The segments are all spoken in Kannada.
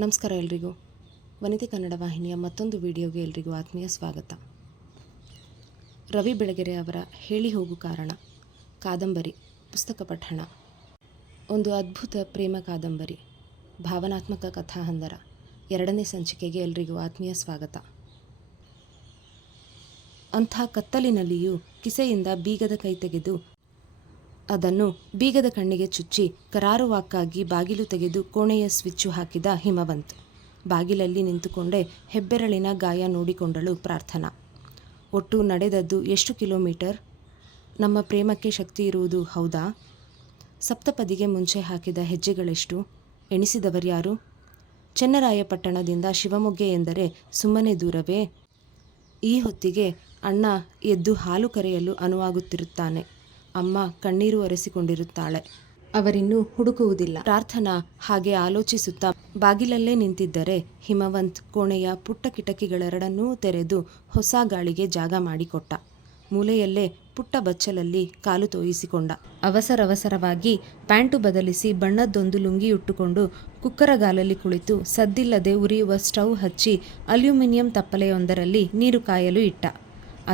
ನಮಸ್ಕಾರ ಎಲ್ರಿಗೂ. ವನಿತೆ ಕನ್ನಡ ವಾಹಿನಿಯ ಮತ್ತೊಂದು ವಿಡಿಯೋಗೆ ಎಲ್ರಿಗೂ ಆತ್ಮೀಯ ಸ್ವಾಗತ. ರವಿ ಬೆಳಗೆರೆ ಅವರ ಹೇಳಿ ಹೋಗು ಕಾರಣ ಕಾದಂಬರಿ ಪುಸ್ತಕ ಪಠಣ. ಒಂದು ಅದ್ಭುತ ಪ್ರೇಮ ಕಾದಂಬರಿ, ಭಾವನಾತ್ಮಕ ಕಥಾಹಂದರ 2ನೇ ಸಂಚಿಕೆಗೆ ಎಲ್ರಿಗೂ ಆತ್ಮೀಯ ಸ್ವಾಗತ. ಅಂಥ ಕತ್ತಲಿನಲ್ಲಿಯೂ ಕಿಸೆಯಿಂದ ಬೀಗದ ಕೈ ತೆಗೆದು ಅದನ್ನು ಬೀಗದ ಕಣ್ಣಿಗೆ ಚುಚ್ಚಿ ಕರಾರುವಾಕ್ಕಾಗಿ ಬಾಗಿಲು ತೆಗೆದು ಕೋಣೆಯ ಸ್ವಿಚ್ಚು ಹಾಕಿದ ಹಿಮವಂತ್. ಬಾಗಿಲಲ್ಲಿ ನಿಂತುಕೊಂಡೇ ಹೆಬ್ಬೆರಳಿನ ಗಾಯ ನೋಡಿಕೊಂಡಳು ಪ್ರಾರ್ಥನಾ. ಒಟ್ಟು ನಡೆದದ್ದು ಎಷ್ಟು ಕಿಲೋಮೀಟರ್? ನಮ್ಮ ಪ್ರೇಮಕ್ಕೆ ಶಕ್ತಿ ಇರುವುದು ಹೌದಾ? ಸಪ್ತಪದಿಗೆ ಮುಂಚೆ ಹಾಕಿದ ಹೆಜ್ಜೆಗಳೆಷ್ಟು? ಎಣಿಸಿದವರ್ಯಾರು? ಚೆನ್ನರಾಯಪಟ್ಟಣದಿಂದ ಶಿವಮೊಗ್ಗ ಎಂದರೆ ಸುಮ್ಮನೆ ದೂರವೇ? ಈ ಹೊತ್ತಿಗೆ ಅಣ್ಣ ಎದ್ದು ಹಾಲು ಕರೆಯಲು ಅನುವಾಗುತ್ತಿರುತ್ತಾನೆ. ಅಮ್ಮ ಕಣ್ಣೀರು ಒರೆಸಿಕೊಂಡಿರುತ್ತಾಳೆ. ಅವರಿನ್ನೂ ಹುಡುಕುವುದಿಲ್ಲ. ಪ್ರಾರ್ಥನಾ ಹಾಗೆ ಆಲೋಚಿಸುತ್ತಾ ಬಾಗಿಲಲ್ಲೇ ನಿಂತಿದ್ದರೆ ಹಿಮವಂತ್ ಕೋಣೆಯ ಪುಟ್ಟ ಕಿಟಕಿಗಳೆರಡನ್ನೂ ತೆರೆದು ಹೊಸ ಗಾಳಿಗೆ ಜಾಗ ಮಾಡಿಕೊಟ್ಟ. ಮೂಲೆಯಲ್ಲೇ ಪುಟ್ಟ ಬಚ್ಚಲಲ್ಲಿ ಕಾಲು ತೋಯಿಸಿಕೊಂಡ. ಅವಸರವಾಗಿ ಪ್ಯಾಂಟು ಬದಲಿಸಿ ಬಣ್ಣದ್ದೊಂದು ಲುಂಗಿಯುಟ್ಟುಕೊಂಡು ಕುಕ್ಕರಗಾಲಲ್ಲಿ ಕುಳಿತು ಸದ್ದಿಲ್ಲದೆ ಉರಿಯುವ ಸ್ಟವ್ ಹಚ್ಚಿ ಅಲ್ಯೂಮಿನಿಯಂ ತಪ್ಪಲೆಯೊಂದರಲ್ಲಿ ನೀರು ಕಾಯಲು ಇಟ್ಟ.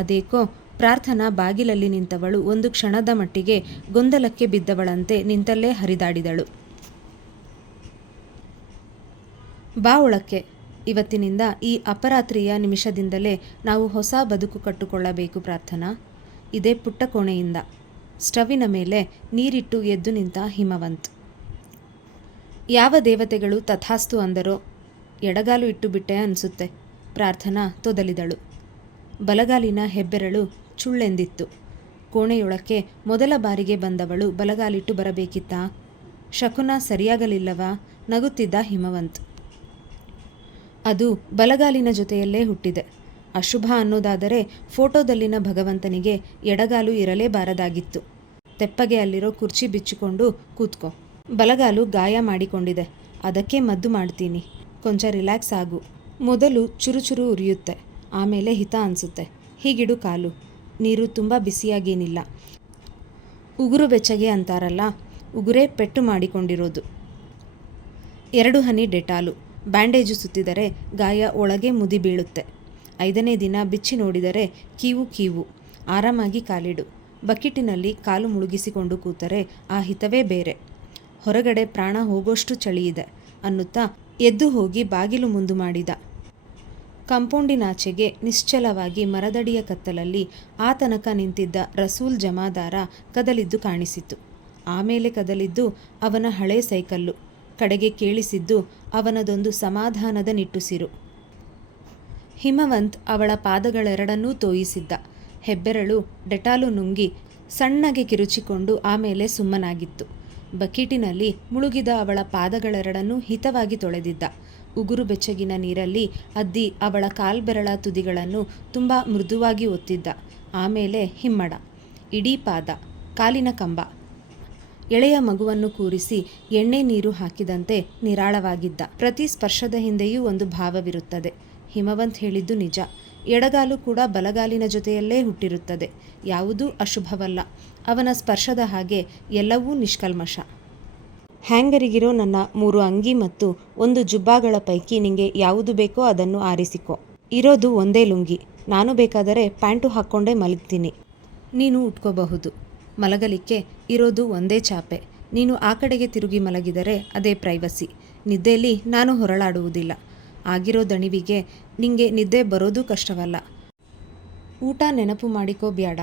ಅದೇಕೋ ಪ್ರಾರ್ಥನಾ ಬಾಗಿಲಲ್ಲಿ ನಿಂತವಳು ಒಂದು ಕ್ಷಣದ ಮಟ್ಟಿಗೆ ಗೊಂದಲಕ್ಕೆ ಬಿದ್ದವಳಂತೆ ನಿಂತಲ್ಲೇ ಹರಿದಾಡಿದಳು. ಬಾ ಒಳಕ್ಕೆ. ಇವತ್ತಿನಿಂದ ಈ ಅಪರಾತ್ರಿಯ ನಿಮಿಷದಿಂದಲೇ ನಾವು ಹೊಸ ಬದುಕು ಕಟ್ಟುಕೊಳ್ಳಬೇಕು ಪ್ರಾರ್ಥನಾ. ಇದೇ ಪುಟ್ಟ ಕೋಣೆಯಿಂದ. ಸ್ಟವ್ವಿನ ಮೇಲೆ ನೀರಿಟ್ಟು ಎದ್ದು ನಿಂತ ಹಿಮವಂತ್. ಯಾವ ದೇವತೆಗಳು ತಥಾಸ್ತು ಅಂದರೋ? ಎಡಗಾಲು ಇಟ್ಟು ಬಿಟ್ಟೆ ಅನಿಸುತ್ತೆ. ಪ್ರಾರ್ಥನಾ ತೊದಲಿದಳು. ಬಲಗಾಲಿನ ಹೆಬ್ಬೆರಳು ಚುಳ್ಳೆಂದಿತ್ತು. ಕೋಣೆಯೊಳಕ್ಕೆ ಮೊದಲ ಬಾರಿಗೆ ಬಂದವಳು ಬಲಗಾಲಿಟ್ಟು ಬರಬೇಕಿತ್ತಾ? ಶಕುನ ಸರಿಯಾಗಲಿಲ್ಲವಾ? ನಗುತ್ತಿದ್ದ ಹಿಮವಂತ್. ಅದು ಬಲಗಾಲಿನ ಜೊತೆಯಲ್ಲೇ ಹುಟ್ಟಿದೆ. ಅಶುಭ ಅನ್ನೋದಾದರೆ ಫೋಟೋದಲ್ಲಿನ ಭಗವಂತನಿಗೆ ಎಡಗಾಲು ಇರಲೇಬಾರದಾಗಿತ್ತು. ತೆಪ್ಪಗೆ ಅಲ್ಲಿರೋ ಕುರ್ಚಿ ಬಿಚ್ಚಿಕೊಂಡು ಕೂತ್ಕೋ. ಬಲಗಾಲು ಗಾಯ ಮಾಡಿಕೊಂಡಿದೆ, ಅದಕ್ಕೆ ಮದ್ದು ಮಾಡ್ತೀನಿ. ಕೊಂಚ ರಿಲ್ಯಾಕ್ಸ್ ಆಗು. ಮೊದಲು ಚುರುಚುರು ಉರಿಯುತ್ತೆ, ಆಮೇಲೆ ಹಿತ ಅನಿಸುತ್ತೆ. ಹೀಗಿಡು ಕಾಲು. ನೀರು ತುಂಬ ಬಿಸಿಯಾಗೇನಿಲ್ಲ. ಉಗುರು ಬೆಚ್ಚಗೆ ಅಂತಾರಲ್ಲ, ಉಗುರೇ ಪೆಟ್ಟು ಮಾಡಿಕೊಂಡಿರೋದು. 2 ಹನಿ ಡೆಟಾಲು. ಬ್ಯಾಂಡೇಜು ಸುತ್ತಿದರೆ ಗಾಯ ಒಳಗೆ ಮುದಿ ಬೀಳುತ್ತೆ. 5ನೇ ದಿನ ಬಿಚ್ಚಿ ನೋಡಿದರೆ ಕೀವು. ಆರಾಮಾಗಿ ಕಾಲಿಡು. ಬಕೆಟಿನಲ್ಲಿ ಕಾಲು ಮುಳುಗಿಸಿಕೊಂಡು ಕೂತರೆ ಆ ಹಿತವೇ ಬೇರೆ. ಹೊರಗಡೆ ಪ್ರಾಣ ಹೋಗೋಷ್ಟು ಚಳಿಯಿದೆ ಅನ್ನುತ್ತಾ ಎದ್ದು ಹೋಗಿ ಬಾಗಿಲು ಮುಂದು ಮಾಡಿದ. ಕಾಂಪೌಂಡಿನಾಚೆಗೆ ನಿಶ್ಚಲವಾಗಿ ಮರದಡಿಯ ಕತ್ತಲಲ್ಲಿ ಆ ತನಕ ನಿಂತಿದ್ದ ರಸೂಲ್ ಜಮಾದಾರ ಕದಲಿದ್ದು ಕಾಣಿಸಿತು. ಆಮೇಲೆ ಕದಲಿದ್ದು ಅವನ ಹಳೆ ಸೈಕಲ್ಲು. ಕಡೆಗೆ ಕೇಳಿಸಿದ್ದು ಅವನದೊಂದು ಸಮಾಧಾನದ ನಿಟ್ಟುಸಿರು. ಹಿಮವಂತ್ ಅವಳ ಪಾದಗಳೆರಡನ್ನೂ ತೋಯಿಸಿದ್ದ. ಹೆಬ್ಬೆರಳು ಡೆಟಾಲು ನುಂಗಿ ಸಣ್ಣಗೆ ಕಿರುಚಿಕೊಂಡು ಆಮೇಲೆ ಸುಮ್ಮನಾಗಿತ್ತು. ಬಕೀಟಿನಲ್ಲಿ ಮುಳುಗಿದ ಅವಳ ಪಾದಗಳೆರಡನ್ನೂ ಹಿತವಾಗಿ ತೊಳೆದಿದ್ದ. ಉಗುರು ಬೆಚ್ಚಗಿನ ನೀರಲ್ಲಿ ಅದ್ದಿ ಅವಳ ಕಾಲ್ಬೆರಳ ತುದಿಗಳನ್ನು ತುಂಬ ಮೃದುವಾಗಿ ಒತ್ತಿದ್ದ. ಆಮೇಲೆ ಹಿಮ್ಮಡ, ಇಡೀ ಪಾದ, ಕಾಲಿನ ಕಂಬ. ಎಳೆಯ ಮಗುವನ್ನು ಕೂರಿಸಿ ಎಣ್ಣೆ ನೀರು ಹಾಕಿದಂತೆ ನಿರಾಳವಾಗಿದ್ದ. ಪ್ರತಿ ಸ್ಪರ್ಶದ ಹಿಂದೆಯೂ ಒಂದು ಭಾವವಿರುತ್ತದೆ. ಹಿಮವಂತ್ ಹೇಳಿದ್ದು ನಿಜ. ಎಡಗಾಲು ಕೂಡ ಬಲಗಾಲಿನ ಜೊತೆಯಲ್ಲೇ ಹುಟ್ಟಿರುತ್ತದೆ. ಯಾವುದೂ ಅಶುಭವಲ್ಲ. ಅವನ ಸ್ಪರ್ಶದ ಹಾಗೆ ಎಲ್ಲವೂ ನಿಷ್ಕಲ್ಮಶ. ಹ್ಯಾಂಗರಿಗಿರೋ ನನ್ನ 3 ಅಂಗಿ ಮತ್ತು 1 ಜುಬ್ಬಾಗಳ ಪೈಕಿ ನಿಂಗೆ ಯಾವುದು ಬೇಕೋ ಅದನ್ನು ಆರಿಸಿಕೊ. ಇರೋದು ಒಂದೇ ಲುಂಗಿ. ನಾನು ಬೇಕಾದರೆ ಪ್ಯಾಂಟು ಹಾಕ್ಕೊಂಡೇ ಮಲಗ್ತೀನಿ. ನೀನು ಉಟ್ಕೋಬಹುದು. ಮಲಗಲಿಕ್ಕೆ ಇರೋದು ಒಂದೇ ಚಾಪೆ. ನೀನು ಆ ಕಡೆಗೆ ತಿರುಗಿ ಮಲಗಿದರೆ ಅದೇ ಪ್ರೈವಸಿ. ನಿದ್ದೆಯಲ್ಲಿ ನಾನು ಹೊರಳಾಡುವುದಿಲ್ಲ. ಆಗಿರೋ ದಣಿವಿಗೆ ನಿಂಗೆ ನಿದ್ದೆ ಬರೋದೂ ಕಷ್ಟವಲ್ಲ. ಊಟ ನೆನಪು ಮಾಡಿಕೋ ಬ್ಯಾಡ.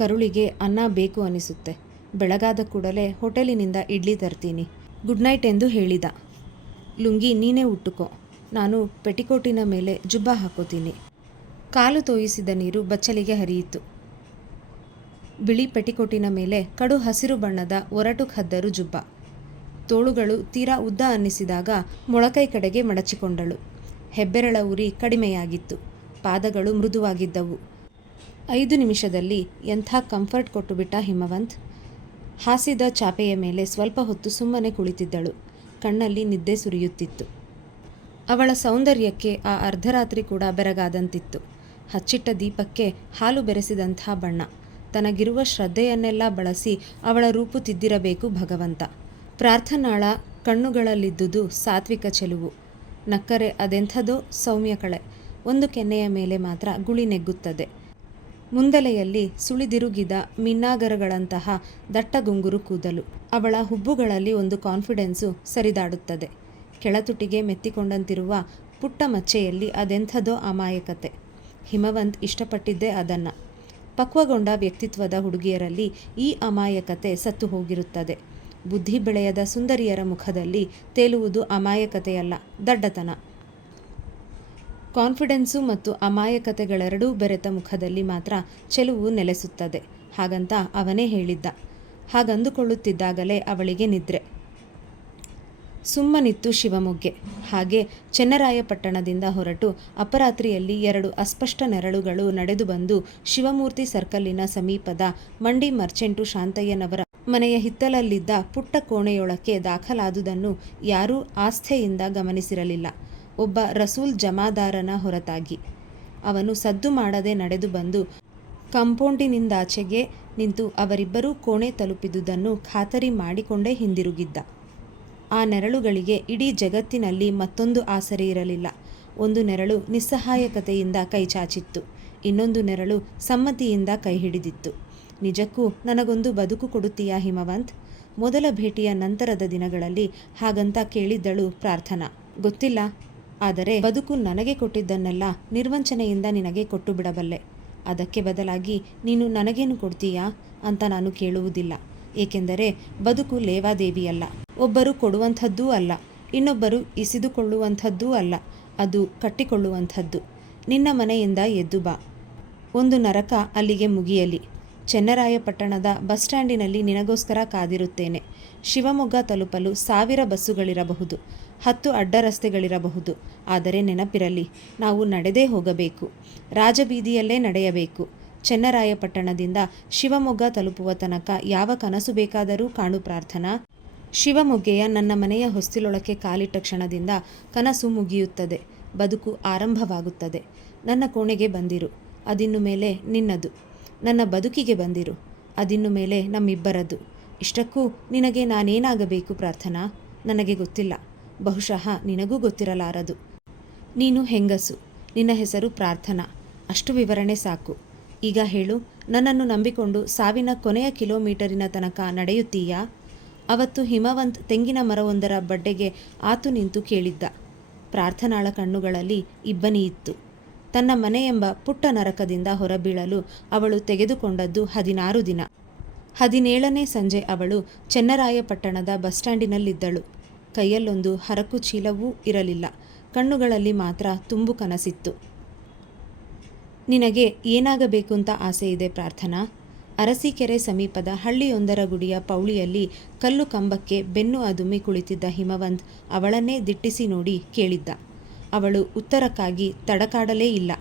ಕರುಳಿಗೆ ಅನ್ನ ಬೇಕು ಅನಿಸುತ್ತೆ. ಬೆಳಗಾದ ಕೂಡಲೇ ಹೋಟೆಲಿನಿಂದ ಇಡ್ಲಿ ತರ್ತೀನಿ. ಗುಡ್ ನೈಟ್ ಎಂದು ಹೇಳಿದ. ಲುಂಗಿ ನೀನೇ ಉಟ್ಟುಕೋ. ನಾನು ಪೆಟಿಕೋಟಿನ ಮೇಲೆ ಜುಬ್ಬ ಹಾಕೋತೀನಿ. ಕಾಲು ತೋಯಿಸಿದ ನೀರು ಬಚ್ಚಲಿಗೆ ಹರಿಯಿತು. ಬಿಳಿ ಪೆಟಿಕೋಟಿನ ಮೇಲೆ ಕಡು ಹಸಿರು ಬಣ್ಣದ ಒರಟು ಖದ್ದರು ಜುಬ್ಬ. ತೋಳುಗಳು ತೀರಾ ಉದ್ದ ಅನ್ನಿಸಿದಾಗ ಮೊಳಕೈ ಕಡೆಗೆ ಮಡಚಿಕೊಂಡಳು. ಹೆಬ್ಬೆರಳ ಉರಿ ಕಡಿಮೆಯಾಗಿತ್ತು. ಪಾದಗಳು ಮೃದುವಾಗಿದ್ದವು. 5 ನಿಮಿಷದಲ್ಲಿ ಎಂಥ ಕಂಫರ್ಟ್ ಕೊಟ್ಟುಬಿಟ್ಟ ಹಿಮವಂತ್. ಹಾಸಿದ ಚಾಪೆಯ ಮೇಲೆ ಸ್ವಲ್ಪ ಹೊತ್ತು ಸುಮ್ಮನೆ ಕುಳಿತಿದ್ದಳು. ಕಣ್ಣಲ್ಲಿ ನಿದ್ದೆ ಸುರಿಯುತ್ತಿತ್ತು. ಅವಳ ಸೌಂದರ್ಯಕ್ಕೆ ಆ ಅರ್ಧರಾತ್ರಿ ಕೂಡ ಬೆರಗಾದಂತಿತ್ತು. ಹಚ್ಚಿಟ್ಟ ದೀಪಕ್ಕೆ ಹಾಲು ಬೆರೆಸಿದಂಥ ಬಣ್ಣ. ತನಗಿರುವ ಶ್ರದ್ಧೆಯನ್ನೆಲ್ಲ ಬಳಸಿ ಅವಳ ರೂಪು ತಿದ್ದಿರಬೇಕು ಭಗವಂತ. ಪ್ರಾರ್ಥನಾಳ ಕಣ್ಣುಗಳಲ್ಲಿದ್ದುದು ಸಾತ್ವಿಕ ಚೆಲುವು. ನಕ್ಕರೆ ಅದೆಂಥದೋ ಸೌಮ್ಯ ಕಳೆ. ಒಂದು ಕೆನ್ನೆಯ ಮೇಲೆ ಮಾತ್ರ ಗುಳಿ ನೆಗ್ಗುತ್ತದೆ. ಮುಂದಲೆಯಲ್ಲಿ ಸುಳಿದಿರುಗಿದ ಮಿನ್ನಾಗರಗಳಂತಹ ದಟ್ಟ ಗುಂಗುರು ಕೂದಲು. ಅವಳ ಹುಬ್ಬುಗಳಲ್ಲಿ ಒಂದು ಕಾನ್ಫಿಡೆನ್ಸು ಸರಿದಾಡುತ್ತದೆ. ಕೆಳತುಟಿಗೆ ಮೆತ್ತಿಕೊಂಡಂತಿರುವ ಪುಟ್ಟ ಮಚ್ಚೆಯಲ್ಲಿ ಅದೆಂಥದೋ ಅಮಾಯಕತೆ. ಹಿಮವಂತ್ ಇಷ್ಟಪಟ್ಟಿದ್ದೇ ಅದನ್ನು. ಪಕ್ವಗೊಂಡ ವ್ಯಕ್ತಿತ್ವದ ಹುಡುಗಿಯರಲ್ಲಿ ಈ ಅಮಾಯಕತೆ ಸತ್ತು ಹೋಗಿರುತ್ತದೆ. ಬುದ್ಧಿ ಬೆಳೆಯದ ಸುಂದರಿಯರ ಮುಖದಲ್ಲಿ ತೇಲುವುದು ಅಮಾಯಕತೆಯಲ್ಲ, ದಡ್ಡತನ. ಕಾನ್ಫಿಡೆನ್ಸು ಮತ್ತು ಅಮಾಯಕತೆಗಳೆರಡೂ ಬೆರೆತ ಮುಖದಲ್ಲಿ ಮಾತ್ರ ಚೆಲುವು ನೆಲೆಸುತ್ತದೆ. ಹಾಗಂತ ಅವನೇ ಹೇಳಿದ್ದ. ಹಾಗಂದುಕೊಳ್ಳುತ್ತಿದ್ದಾಗಲೇ ಅವಳಿಗೆ ನಿದ್ರೆ. ಸುಮ್ಮನಿತ್ತು ಶಿವಮೊಗ್ಗೆ. ಹಾಗೆ ಚೆನ್ನರಾಯಪಟ್ಟಣದಿಂದ ಹೊರಟು ಅಪರಾತ್ರಿಯಲ್ಲಿ 2 ಅಸ್ಪಷ್ಟ ನೆರಳುಗಳು ನಡೆದು ಬಂದು ಶಿವಮೂರ್ತಿ ಸರ್ಕಲ್ಲಿನ ಸಮೀಪದ ಮಂಡಿ ಮರ್ಚೆಂಟು ಶಾಂತಯ್ಯನವರ ಮನೆಯ ಹಿತ್ತಲಲ್ಲಿದ್ದ ಪುಟ್ಟ ಕೋಣೆಯೊಳಕ್ಕೆ ದಾಖಲಾದುದನ್ನು ಯಾರೂ ಆಸ್ಥೆಯಿಂದ ಗಮನಿಸಿರಲಿಲ್ಲ, ಒಬ್ಬ ರಸೂಲ್ ಜಮಾದಾರನ ಹೊರತಾಗಿ. ಅವನು ಸದ್ದು ಮಾಡದೆ ನಡೆದು ಬಂದು ಕಾಂಪೌಂಡಿನಿಂದಾಚೆಗೆ ನಿಂತು ಅವರಿಬ್ಬರೂ ಕೋಣೆ ತಲುಪಿದುದನ್ನು ಖಾತರಿ ಮಾಡಿಕೊಂಡೇ ಹಿಂದಿರುಗಿದ್ದ. ಆ ನೆರಳುಗಳಿಗೆ ಇಡೀ ಜಗತ್ತಿನಲ್ಲಿ ಮತ್ತೊಂದು ಆಸರೆ ಇರಲಿಲ್ಲ. ಒಂದು ನೆರಳು ನಿಸ್ಸಹಾಯಕತೆಯಿಂದ ಕೈಚಾಚಿತ್ತು, ಇನ್ನೊಂದು ನೆರಳು ಸಮ್ಮತಿಯಿಂದ ಕೈ ಹಿಡಿದಿತ್ತು. ನಿಜಕ್ಕೂ ನನಗೊಂದು ಬದುಕು ಕೊಡುತ್ತೀಯಾ ಹಿಮವಂತ್? ಮೊದಲ ಭೇಟಿಯ ನಂತರದ ದಿನಗಳಲ್ಲಿ ಹಾಗಂತ ಕೇಳಿದ್ದಳು ಪ್ರಾರ್ಥನಾ. ಗೊತ್ತಿಲ್ಲ, ಆದರೆ ಬದುಕು ನನಗೆ ಕೊಟ್ಟಿದ್ದನ್ನೆಲ್ಲ ನಿರ್ವಂಚನೆಯಿಂದ ನಿನಗೆ ಕೊಟ್ಟು ಬಿಡಬಲ್ಲೆ. ಅದಕ್ಕೆ ಬದಲಾಗಿ ನೀನು ನನಗೇನು ಕೊಡ್ತೀಯಾ ಅಂತ ನಾನು ಕೇಳುವುದಿಲ್ಲ. ಏಕೆಂದರೆ ಬದುಕು ಲೇವಾದೇವಿಯಲ್ಲ. ಒಬ್ಬರು ಕೊಡುವಂಥದ್ದೂ ಅಲ್ಲ, ಇನ್ನೊಬ್ಬರು ಇಸಿದುಕೊಳ್ಳುವಂಥದ್ದೂ ಅಲ್ಲ. ಅದು ಕಟ್ಟಿಕೊಳ್ಳುವಂಥದ್ದು. ನಿನ್ನ ಮನೆಯಿಂದ ಎದ್ದು ಬಾ. ಒಂದು ನರಕ ಅಲ್ಲಿಗೆ ಮುಗಿಯಲಿ. ಚೆನ್ನರಾಯಪಟ್ಟಣದ ಬಸ್ ಸ್ಟ್ಯಾಂಡಿನಲ್ಲಿ ನಿನಗೋಸ್ಕರ ಕಾದಿರುತ್ತೇನೆ. ಶಿವಮೊಗ್ಗ ತಲುಪಲು 1000 ಬಸ್ಸುಗಳಿರಬಹುದು, 10 ಅಡ್ಡರಸ್ತೆಗಳಿರಬಹುದು. ಆದರೆ ನೆನಪಿರಲಿ, ನಾವು ನಡೆದೇ ಹೋಗಬೇಕು. ರಾಜಬೀದಿಯಲ್ಲೇ ನಡೆಯಬೇಕು. ಚೆನ್ನರಾಯಪಟ್ಟಣದಿಂದ ಶಿವಮೊಗ್ಗ ತಲುಪುವ ತನಕ ಯಾವ ಕನಸು ಬೇಕಾದರೂ ಕಾಣು ಪ್ರಾರ್ಥನಾ. ಶಿವಮೊಗ್ಗೆಯ ನನ್ನ ಮನೆಯ ಹೊಸ್ತಿಲೊಳಕ್ಕೆ ಕಾಲಿಟ್ಟ ಕ್ಷಣದಿಂದ ಕನಸು ಮುಗಿಯುತ್ತದೆ, ಬದುಕು ಆರಂಭವಾಗುತ್ತದೆ. ನನ್ನ ಕೋಣೆಗೆ ಬಂದಿರು, ಅದಿನ್ನು ಮೇಲೆ ನಿನ್ನದು. ನನ್ನ ಬದುಕಿಗೆ ಬಂದಿರು, ಅದಿನ್ನು ಮೇಲೆ ನಮ್ಮಿಬ್ಬರದ್ದು. ಇಷ್ಟಕ್ಕೂ ನಿನಗೆ ನಾನೇನಾಗಬೇಕು ಪ್ರಾರ್ಥನಾ? ನನಗೆ ಗೊತ್ತಿಲ್ಲ. ಬಹುಶಃ ನಿನಗೂ ಗೊತ್ತಿರಲಾರದು. ನೀನು ಹೆಂಗಸು, ನಿನ್ನ ಹೆಸರು ಪ್ರಾರ್ಥನಾ. ಅಷ್ಟು ವಿವರಣೆ ಸಾಕು. ಈಗ ಹೇಳು, ನನ್ನನ್ನು ನಂಬಿಕೊಂಡು ಸಾವಿನ ಕೊನೆಯ ಕಿಲೋಮೀಟರಿನ ತನಕ ನಡೆಯುತ್ತೀಯಾ? ಅವತ್ತು ಹಿಮವಂತ್ ತೆಂಗಿನ ಮರವೊಂದರ ಬಡ್ಡೆಗೆ ಆತು ನಿಂತು ಕೇಳಿದ್ದ. ಪ್ರಾರ್ಥನಾಳ ಕಣ್ಣುಗಳಲ್ಲಿ ಇಬ್ಬನಿಯಿತ್ತು. ತನ್ನ ಮನೆ ಎಂಬ ಪುಟ್ಟ ನರಕದಿಂದ ಹೊರಬೀಳಲು ಅವಳು ತೆಗೆದುಕೊಂಡದ್ದು 16 ದಿನ. 17ನೇ ಸಂಜೆ ಅವಳು ಚೆನ್ನರಾಯಪಟ್ಟಣದ ಬಸ್ ಸ್ಟ್ಯಾಂಡಿನಲ್ಲಿದ್ದಳು. ಕೈಯಲ್ಲೊಂದು ಹರಕು ಚೀಲವೂ ಇರಲಿಲ್ಲ. ಕಣ್ಣುಗಳಲ್ಲಿ ಮಾತ್ರ ತುಂಬು ಕನಸಿತ್ತು. ನಿನಗೆ ಏನಾಗಬೇಕು ಅಂತ ಆಸೆ ಇದೆ ಪ್ರಾರ್ಥನಾ? ಅರಸೀಕೆರೆ ಸಮೀಪದ ಹಳ್ಳಿಯೊಂದರ ಗುಡಿಯ ಪೌಳಿಯಲ್ಲಿ ಕಲ್ಲು ಕಂಬಕ್ಕೆ ಬೆನ್ನು ಅದುಮಿ ಕುಳಿತಿದ್ದ ಹಿಮವಂತ್ ಅವಳನ್ನೇ ದಿಟ್ಟಿಸಿ ನೋಡಿ ಕೇಳಿದ್ದ. ಅವಳು ಉತ್ತರಕ್ಕಾಗಿ ತಡಕಾಡಲೇ ಇಲ್ಲ.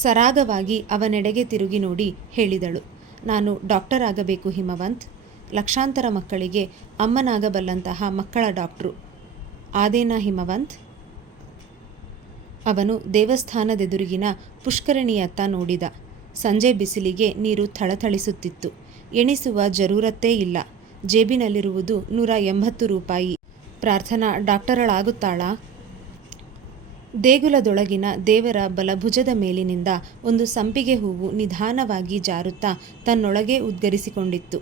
ಸರಾಗವಾಗಿ ಅವನೆಡೆಗೆ ತಿರುಗಿ ನೋಡಿ ಹೇಳಿದಳು, ನಾನು ಡಾಕ್ಟರ್ ಆಗಬೇಕು ಹಿಮವಂತ್. ಲಕ್ಷಾಂತರ ಮಕ್ಕಳಿಗೆ ಅಮ್ಮನಾಗಬಲ್ಲಂತಹ ಮಕ್ಕಳ ಡಾಕ್ಟ್ರು. ಆದೇನಾ ಹಿಮವಂತ್? ಅವನು ದೇವಸ್ಥಾನದೆದುರಿಗಿನ ಪುಷ್ಕರಣಿಯತ್ತ ನೋಡಿದ. ಸಂಜೆ ಬಿಸಿಲಿಗೆ ನೀರು ಥಳಥಳಿಸುತ್ತಿತ್ತು. ಎಣಿಸುವ ಜರೂರತ್ತೇ ಇಲ್ಲ. ಜೇಬಿನಲ್ಲಿರುವುದು 180 ರೂಪಾಯಿ. ಪ್ರಾರ್ಥನಾ ಡಾಕ್ಟರಳಾಗುತ್ತಾಳಾ? ದೇಗುಲದೊಳಗಿನ ದೇವರ ಬಲಭುಜದ ಮೇಲಿನಿಂದ ಒಂದು ಸಂಪಿಗೆ ಹೂವು ನಿಧಾನವಾಗಿ ಜಾರುತ್ತಾ ತನ್ನೊಳಗೆ ಉದ್ಗರಿಸಿಕೊಂಡಿತ್ತು.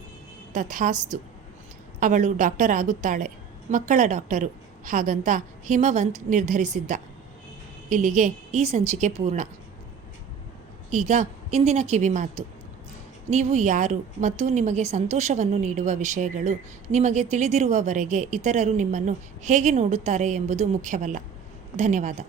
ತಥಾಸ್ತು, ಅವಳು ಡಾಕ್ಟರ್ ಆಗುತ್ತಾಳೆ, ಮಕ್ಕಳ ಡಾಕ್ಟರು. ಹಾಗಂತ ಹಿಮವಂತ್ ನಿರ್ಧರಿಸಿದ್ದ. ಇಲ್ಲಿಗೆ ಈ ಸಂಚಿಕೆ ಪೂರ್ಣ. ಈಗ ಇಂದಿನ ಕಿವಿಮಾತು. ನೀವು ಯಾರು ಮತ್ತು ನಿಮಗೆ ಸಂತೋಷವನ್ನು ನೀಡುವ ವಿಷಯಗಳು ನಿಮಗೆ ತಿಳಿದಿರುವವರೆಗೆ ಇತರರು ನಿಮ್ಮನ್ನು ಹೇಗೆ ನೋಡುತ್ತಾರೆ ಎಂಬುದು ಮುಖ್ಯವಲ್ಲ. ಧನ್ಯವಾದ.